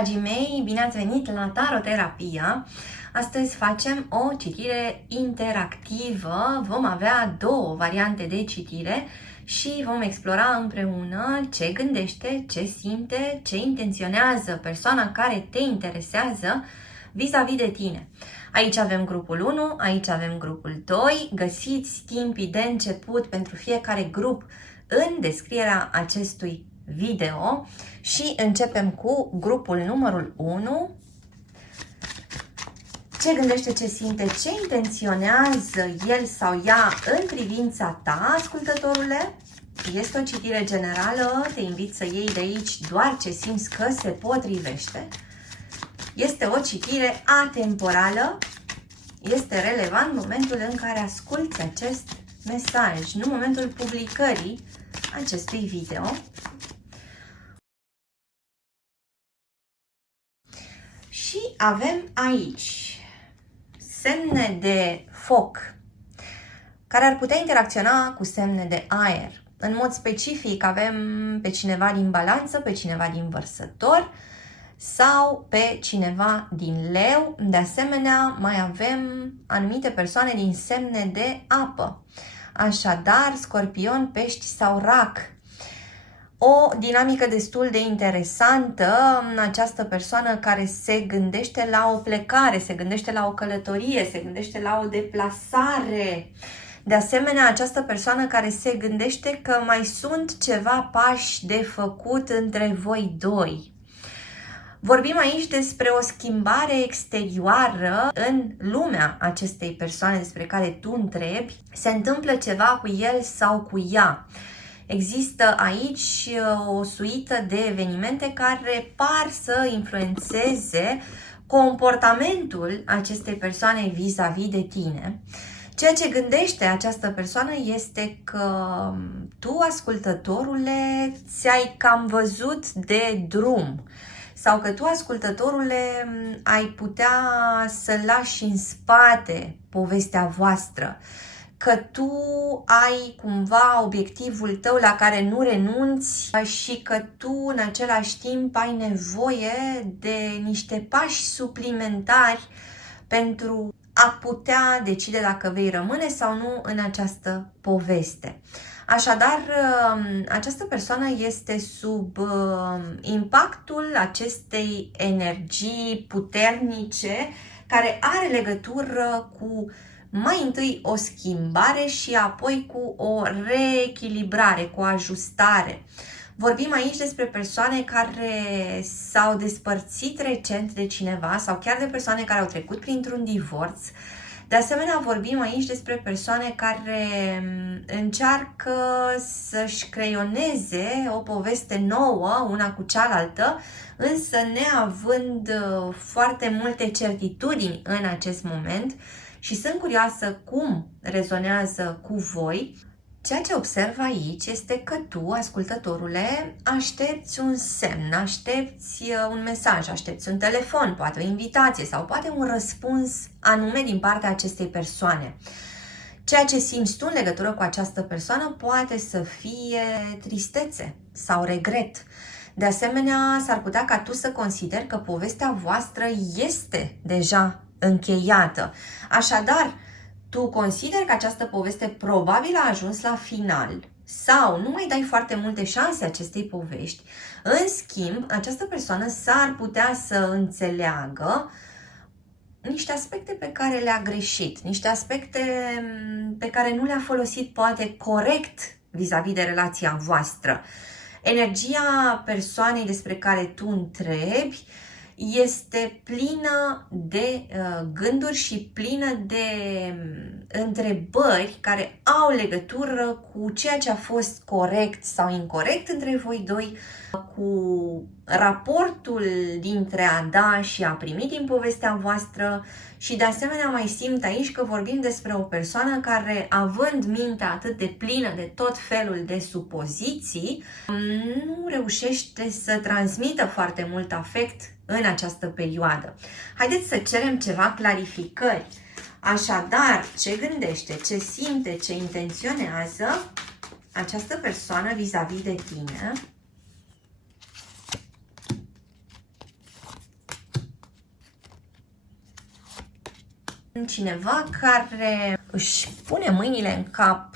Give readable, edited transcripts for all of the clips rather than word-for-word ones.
dragii mei, bine ați venit la Taroterapia. Astăzi facem o citire interactivă. Vom avea două variante de citire și vom explora împreună ce gândește, ce simte, ce intenționează persoana care te interesează vis-a-vis de tine. Aici avem grupul 1, aici avem grupul 2. Găsiți timpii de început pentru fiecare grup în descrierea acestui video și începem cu grupul numărul 1. Ce gândește, ce simte, ce intenționează el sau ea în privința ta, ascultătorule? Este o citire generală, te invit să iei de aici doar ce simți că se potrivește. Este o citire atemporală, este relevant momentul în care asculți acest mesaj, nu momentul publicării acestui video. Și avem aici semne de foc care ar putea interacționa cu semne de aer. În mod specific avem pe cineva din balanță, pe cineva din vărsător sau pe cineva din leu. De asemenea, mai avem anumite persoane din semne de apă. Așadar, scorpion, pești sau rac. O dinamică destul de interesantă, această persoană care se gândește la o plecare, se gândește la o călătorie, se gândește la o deplasare. De asemenea, această persoană care se gândește că mai sunt ceva pași de făcut între voi doi. Vorbim aici despre o schimbare exterioară în lumea acestei persoane despre care tu întrebi. Se întâmplă ceva cu el sau cu ea. Există aici o suită de evenimente care par să influențeze comportamentul acestei persoane vis-a-vis de tine. Ceea ce gândește această persoană este că tu, ascultătorule, ți-ai cam văzut de drum sau că tu, ascultătorule, ai putea să lași în spate povestea voastră, că tu ai cumva obiectivul tău la care nu renunți și că tu în același timp ai nevoie de niște pași suplimentari pentru a putea decide dacă vei rămâne sau nu în această poveste. Așadar, această persoană este sub impactul acestei energii puternice care are legătură cu mai întâi o schimbare și apoi cu o reechilibrare, cu o ajustare. Vorbim aici despre persoane care s-au despărțit recent de cineva sau chiar de persoane care au trecut printr-un divorț. De asemenea, vorbim aici despre persoane care încearcă să-și creioneze o poveste nouă, una cu cealaltă, însă neavând foarte multe certitudini în acest moment. Și sunt curioasă cum rezonează cu voi. Ceea ce observ aici este că tu, ascultătorule, aștepți un semn, aștepți un mesaj, aștepți un telefon, poate o invitație sau poate un răspuns anume din partea acestei persoane. Ceea ce simți tu în legătură cu această persoană poate să fie tristețe sau regret. De asemenea, s-ar putea ca tu să consideri că povestea voastră este deja încheiată. Așadar, tu consideri că această poveste probabil a ajuns la final sau nu mai dai foarte multe șanse acestei povești. În schimb, această persoană s-ar putea să înțeleagă niște aspecte pe care le-a greșit, niște aspecte pe care nu le-a folosit poate corect vis-a-vis de relația voastră. Energia persoanei despre care tu întrebi este plină de gânduri și plină de întrebări care au legătură cu ceea ce a fost corect sau incorect între voi doi, cu raportul dintre a da și a primi din povestea voastră și de asemenea mai simt aici că vorbim despre o persoană care, având mintea atât de plină de tot felul de supoziții, nu reușește să transmită foarte mult afect în această perioadă. Haideți să cerem ceva clarificări. Așadar, ce gândește, ce simte, ce intenționează această persoană vis-a-vis de tine? Cineva care își pune mâinile în cap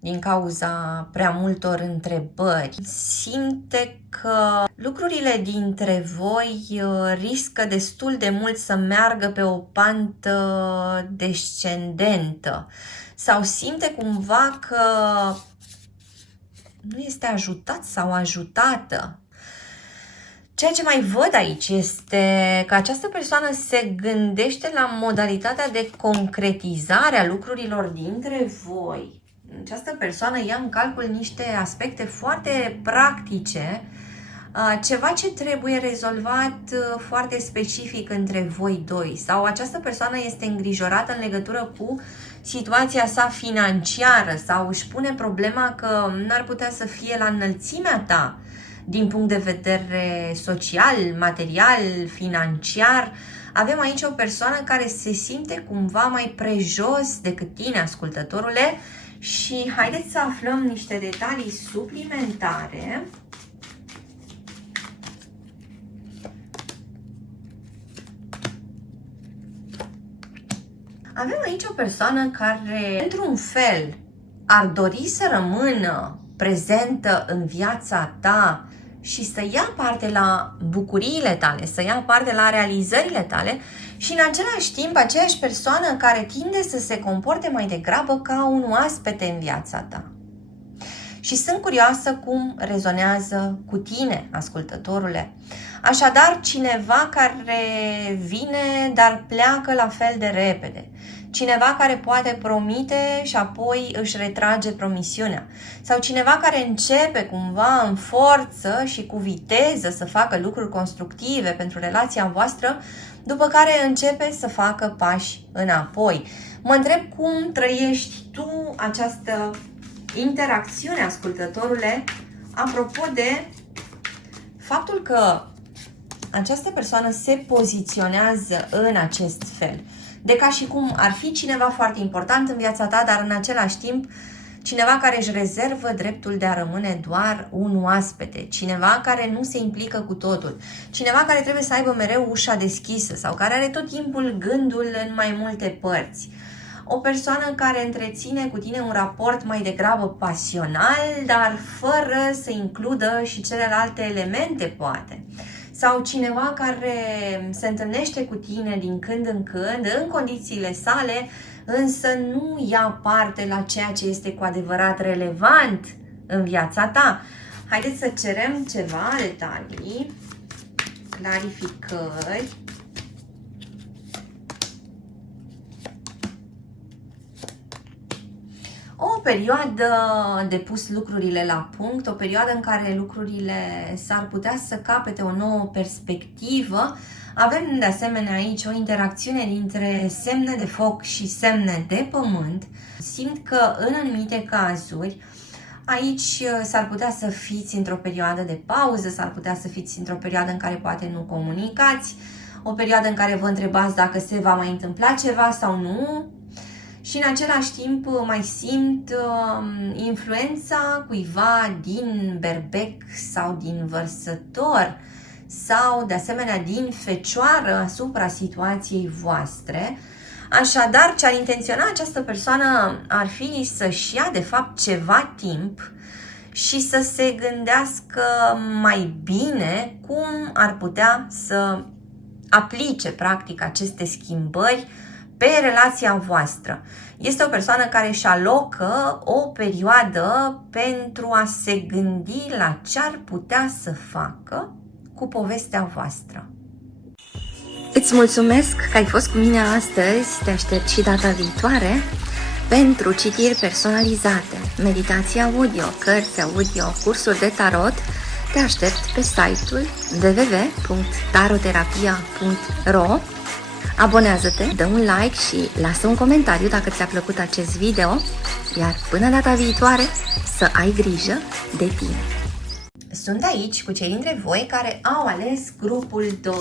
din cauza prea multor întrebări, simte că lucrurile dintre voi riscă destul de mult să meargă pe o pantă descendentă sau simte cumva că nu este ajutat sau ajutată. Ceea ce mai văd aici este că această persoană se gândește la modalitatea de concretizare a lucrurilor dintre voi. Această persoană ia în calcul niște aspecte foarte practice, ceva ce trebuie rezolvat foarte specific între voi doi, sau această persoană este îngrijorată în legătură cu situația sa financiară sau își pune problema că n-ar putea să fie la înălțimea ta din punct de vedere social, material, financiar. Avem aici o persoană care se simte cumva mai prejos decât tine, ascultătorule, și haideți să aflăm niște detalii suplimentare. Avem aici o persoană care, într-un fel, ar dori să rămână prezentă în viața ta și să ia parte la bucuriile tale, să ia parte la realizările tale și în același timp aceeași persoană care tinde să se comporte mai degrabă ca un oaspete în viața ta. Și sunt curioasă cum rezonează cu tine, ascultătorule. Așadar, cineva care vine, dar pleacă la fel de repede. Cineva care poate promite și apoi își retrage promisiunea. Sau cineva care începe cumva în forță și cu viteză să facă lucruri constructive pentru relația voastră, după care începe să facă pași înapoi. Mă întreb cum trăiești tu această interacțiune, ascultătorule, apropo de faptul că această persoană se poziționează în acest fel. De ca și cum ar fi cineva foarte important în viața ta, dar în același timp cineva care își rezervă dreptul de a rămâne doar un oaspete, cineva care nu se implică cu totul, cineva care trebuie să aibă mereu ușa deschisă sau care are tot timpul gândul în mai multe părți. O persoană care întreține cu tine un raport mai degrabă pasional, dar fără să includă și celelalte elemente, poate. Sau cineva care se întâlnește cu tine din când în când, în condițiile sale, însă nu ia parte la ceea ce este cu adevărat relevant în viața ta. Haideți să cerem ceva detalii, clarificări. O perioadă de pus lucrurile la punct, o perioadă în care lucrurile s-ar putea să capete o nouă perspectivă. Avem de asemenea aici o interacțiune dintre semne de foc și semne de pământ. Simt că în anumite cazuri aici s-ar putea să fiți într-o perioadă de pauză, s-ar putea să fiți într-o perioadă în care poate nu comunicați, o perioadă în care vă întrebați dacă se va mai întâmpla ceva sau nu. Și în același timp mai simt influența cuiva din berbec sau din vărsător sau de asemenea din fecioară asupra situației voastre. Așadar, ce ar intenționa această persoană ar fi să-și ia de fapt ceva timp și să se gândească mai bine cum ar putea să aplice practic aceste schimbări pe relația voastră. Este o persoană care își alocă o perioadă pentru a se gândi la ce ar putea să facă cu povestea voastră. Îți mulțumesc că ai fost cu mine astăzi, te aștept și data viitoare pentru citiri personalizate, meditații audio, cărți audio, cursuri de tarot. Te aștept pe site-ul www.taroterapia.ro. Abonează-te, dă un like și lasă un comentariu dacă ți-a plăcut acest video, iar până data viitoare să ai grijă de tine. Sunt aici cu cei dintre voi care au ales grupul 2.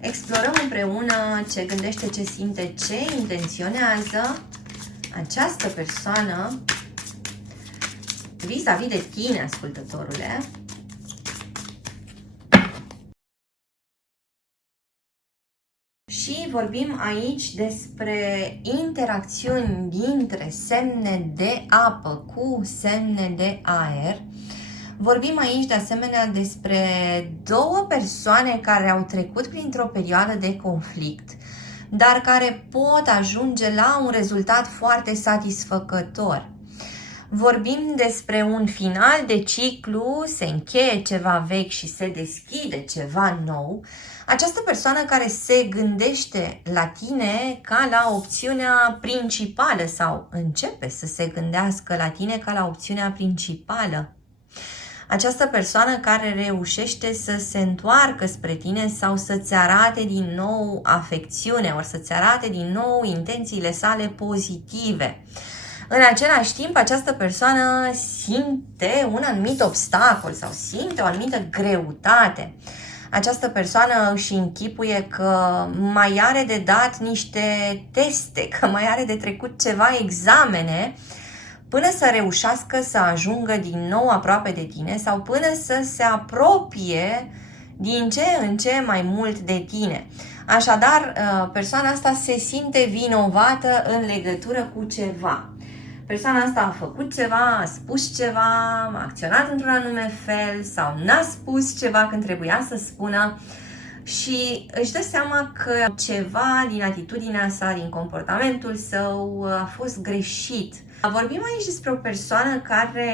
Explorăm împreună ce gândește, ce simte, ce intenționează această persoană vis-a-vis de tine, ascultătorule. Și vorbim aici despre interacțiuni dintre semne de apă cu semne de aer. Vorbim aici de asemenea despre două persoane care au trecut printr-o perioadă de conflict, dar care pot ajunge la un rezultat foarte satisfăcător. Vorbim despre un final de ciclu, se încheie ceva vechi și se deschide ceva nou. Această persoană care se gândește la tine ca la opțiunea principală sau începe să se gândească la tine ca la opțiunea principală. Această persoană care reușește să se întoarcă spre tine sau să-ți arate din nou afecțiune, ori să-ți arate din nou intențiile sale pozitive. În același timp, această persoană simte un anumit obstacol sau simte o anumită greutate. Această persoană își închipuie că mai are de dat niște teste, că mai are de trecut ceva examene până să reușească să ajungă din nou aproape de tine sau până să se apropie din ce în ce mai mult de tine. Așadar, persoana asta se simte vinovată în legătură cu ceva. Persoana asta a făcut ceva, a spus ceva, a acționat într-un anume fel sau n-a spus ceva când trebuia să spună și își dă seama că ceva din atitudinea sa, din comportamentul său a fost greșit. Vorbim aici despre o persoană care,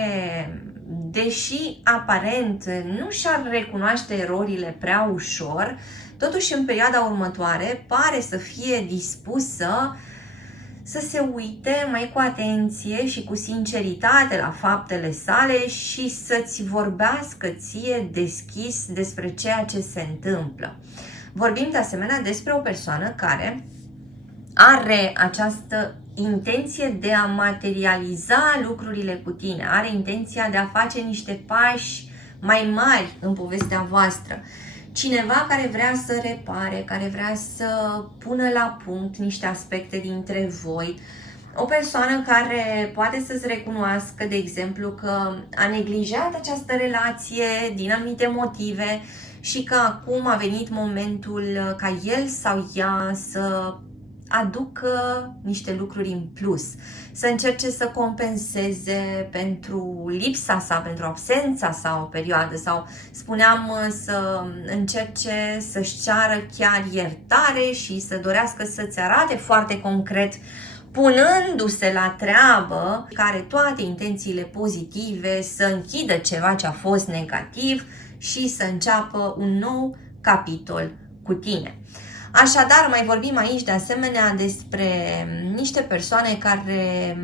deși aparent nu și-ar recunoaște erorile prea ușor, totuși în perioada următoare pare să fie dispusă să se uite mai cu atenție și cu sinceritate la faptele sale și să-ți vorbească ție deschis despre ceea ce se întâmplă. Vorbim de asemenea despre o persoană care are această intenție de a materializa lucrurile cu tine, are intenția de a face niște pași mai mari în povestea voastră. Cineva care vrea să repare, care vrea să pună la punct niște aspecte dintre voi. O persoană care poate să-ți recunoască, de exemplu, că a neglijat această relație din anumite motive și că acum a venit momentul ca el sau ea să aducă niște lucruri în plus, să încerce să compenseze pentru lipsa sa, pentru absența sa o perioadă sau, spuneam, să încerce să-și ceară chiar iertare și să dorească să-ți arate foarte concret, punându-se la treabă, care toate intențiile pozitive, să închidă ceva ce a fost negativ și să înceapă un nou capitol cu tine. Așadar, mai vorbim aici de asemenea despre niște persoane care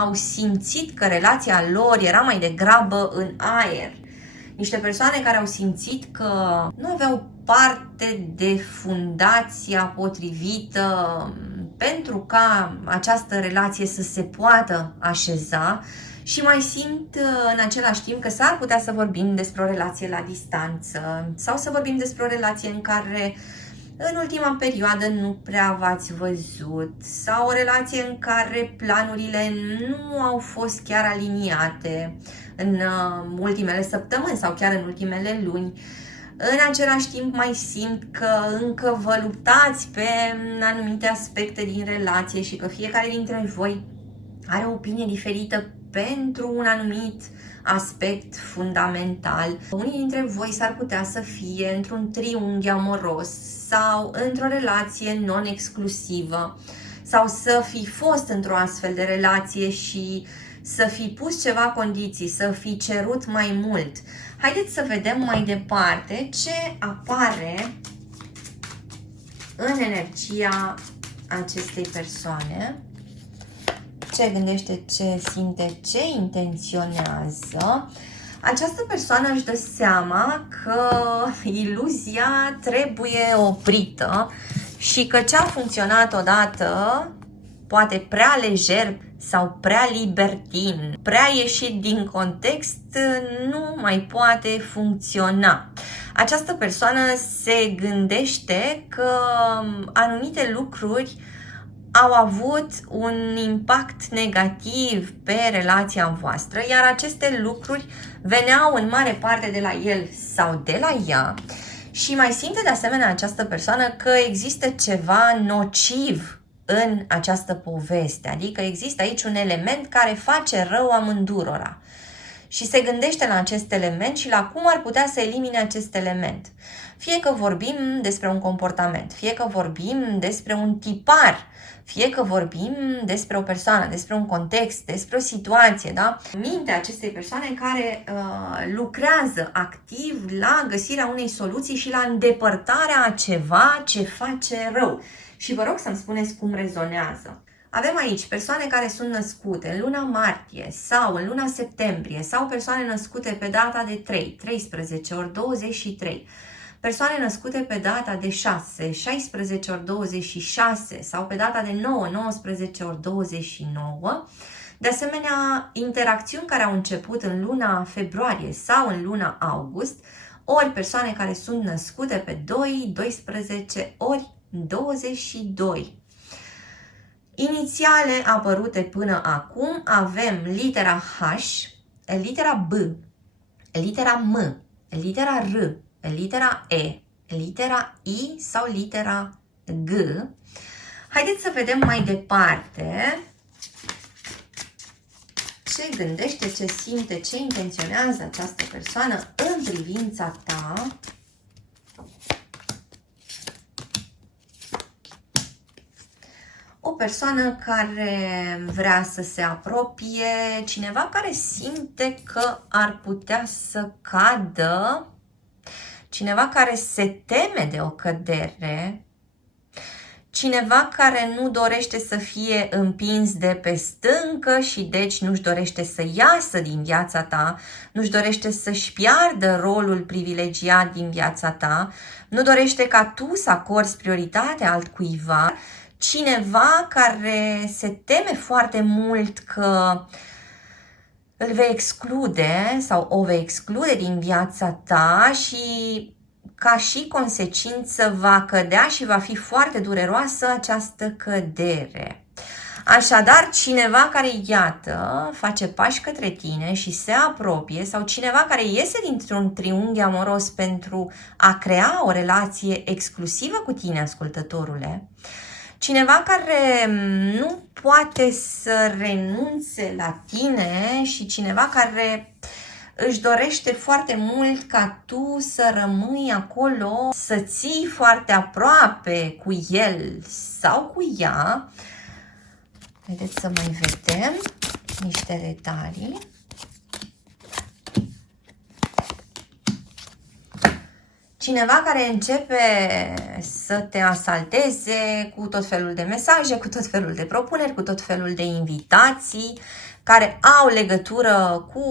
au simțit că relația lor era mai degrabă în aer. Niște persoane care au simțit că nu aveau parte de fundația potrivită pentru ca această relație să se poată așeza și mai simt în același timp că s-ar putea să vorbim despre o relație la distanță sau să vorbim despre o relație în care în ultima perioadă nu prea v-ați văzut sau o relație în care planurile nu au fost chiar aliniate în ultimele săptămâni sau chiar în ultimele luni. În același timp mai simt că încă vă luptați pe anumite aspecte din relație și că fiecare dintre voi are o opinie diferită pentru un anumit aspect fundamental. Unii dintre voi s-ar putea să fie într-un triunghi amoros sau într-o relație non-exclusivă sau să fi fost într-o astfel de relație și să fi pus ceva condiții, să fi cerut mai mult. Haideți să vedem mai departe ce apare în energia acestei persoane. Ce gândește, ce simte, ce intenționează. Această persoană își dă seama că iluzia trebuie oprită și că ce a funcționat odată, poate prea lejer sau prea libertin, prea ieșit din context, nu mai poate funcționa. Această persoană se gândește că anumite lucruri au avut un impact negativ pe relația voastră, iar aceste lucruri veneau în mare parte de la el sau de la ea Și mai simte de asemenea această persoană că există ceva nociv în această poveste, adică există aici un element care face rău amândurora. Și se gândește la acest element și la cum ar putea să elimine acest element. Fie că vorbim despre un comportament, fie că vorbim despre un tipar, fie că vorbim despre o persoană, despre un context, despre o situație, da? Mintea acestei persoane care lucrează activ la găsirea unei soluții și la îndepărtarea a ceva ce face rău. Și vă rog să-mi spuneți cum rezonează. Avem aici persoane care sunt născute în luna martie sau în luna septembrie sau persoane născute pe data de 3, 13 ori 23, persoane născute pe data de 6, 16 ori 26 sau pe data de 9, 19 ori 29, de asemenea interacțiuni care au început în luna februarie sau în luna august, ori persoane care sunt născute pe 2, 12 ori 22. Inițiale apărute până acum avem litera H, litera B, litera M, litera R, litera E, litera I sau litera G. Haideți să vedem mai departe ce gândește, ce simte, ce intenționează această persoană în privința ta. O persoană care vrea să se apropie, cineva care simte că ar putea să cadă, cineva care se teme de o cădere, cineva care nu dorește să fie împins de pe stâncă și deci nu-și dorește să iasă din viața ta, nu-și dorește să-și piardă rolul privilegiat din viața ta, nu dorește ca tu să acorzi prioritate altcuiva, cineva care se teme foarte mult că îl vei exclude sau o vei exclude din viața ta și ca și consecință va cădea și va fi foarte dureroasă această cădere. Așadar, cineva care, iată, face pași către tine și se apropie sau cineva care iese dintr-un triunghi amoros pentru a crea o relație exclusivă cu tine, ascultătorule, cineva care nu poate să renunțe la tine și cineva care își dorește foarte mult ca tu să rămâi acolo, să ții foarte aproape cu el sau cu ea. Haideți să mai vedem niște detalii. Cineva care începe să te asalteze cu tot felul de mesaje, cu tot felul de propuneri, cu tot felul de invitații, care au legătură cu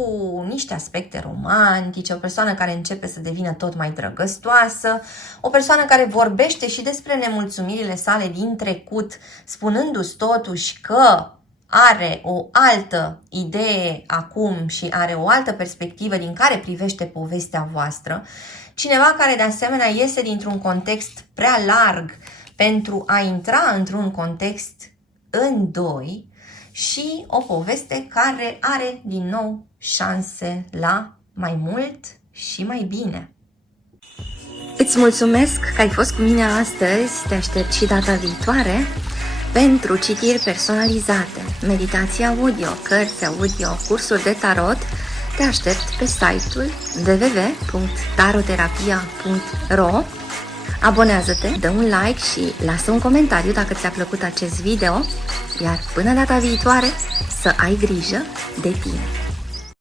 niște aspecte romantice, o persoană care începe să devină tot mai drăgăstoasă, o persoană care vorbește și despre nemulțumirile sale din trecut, spunându-ți totuși că are o altă idee acum și are o altă perspectivă din care privește povestea voastră, cineva care de asemenea iese dintr-un context prea larg pentru a intra într-un context în doi și o poveste care are din nou șanse la mai mult și mai bine. Îți mulțumesc că ai fost cu mine astăzi, te aștept și data viitoare pentru citiri personalizate, meditații audio, cărți audio, cursuri de tarot. Te aștept pe site-ul www.taroterapia.ro. Abonează-te, dă un like și lasă un comentariu dacă ți-a plăcut acest video, iar până data viitoare să ai grijă de tine.